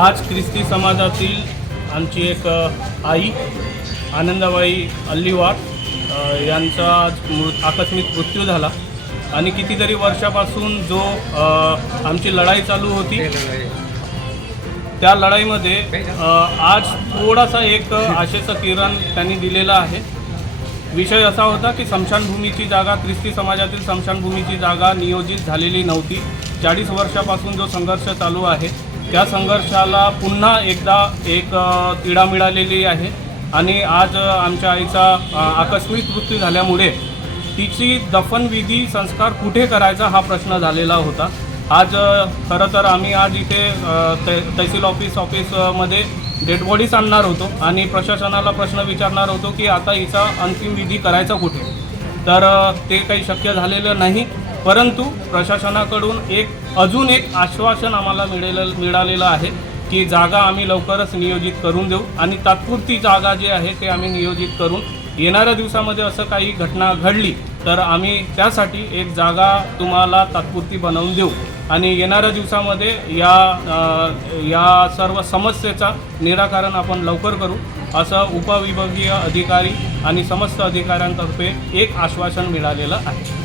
आज ख्रिस्ती समाजातील आमची एक आई आनंदाबाई अल्लीवार यांचा आज मृ आकस्मिक मृत्यू झाला. आणि कितीतरी वर्षापासून जो आमची लढाई चालू होती त्या लढाईमध्ये आज थोडासा एक आशेचं किरण त्यांनी दिलेलं आहे. विषय असा होता की स्मशानभूमीची जागा ख्रिस्ती समाजातील स्मशानभूमीची जागा नियोजित झालेली नव्हती. चाळीस वर्षापासून जो संघर्ष चालू आहे त्या संघर्षाला पुन्हा एकदा एक तिढा मिळालेली आहे. आणि आज आमच्या आईचा आकस्मिक मृत्यू झाल्यामुळे तिची दफनविधी संस्कार कुठे करायचा हा प्रश्न झालेला होता. आज खरं तर आम्ही आज इथे तहसील ऑफिस ऑफिसमध्ये डेड बॉडीज आणणार होतो. आणि प्रशासनाला प्रश्न विचारणार होतो की आता हिचा अंतिम विधी करायचा कुठे? तर ते काही शक्य झालेलं नाही. परंतु प्रशासनाकडून एक अजून एक आश्वासन आम्हाला मिळेलं मिळालेलं आहे की जागा आम्ही लवकरच नियोजित करून देऊ. आणि तात्पुरती जागा जी आहे ते आम्ही नियोजित करून येणाऱ्या दिवसामध्ये असं काही घटना घडली तर आम्ही त्यासाठी एक जागा तुम्हाला तात्पुरती बनवून देऊ. आणि येणाऱ्या दिवसामध्ये या या सर्व समस्येचा निराकरण आपण लवकर करू असं उपविभागीय अधिकारी आणि समस्त अधिकाऱ्यांतर्फे एक आश्वासन मिळालेलं आहे.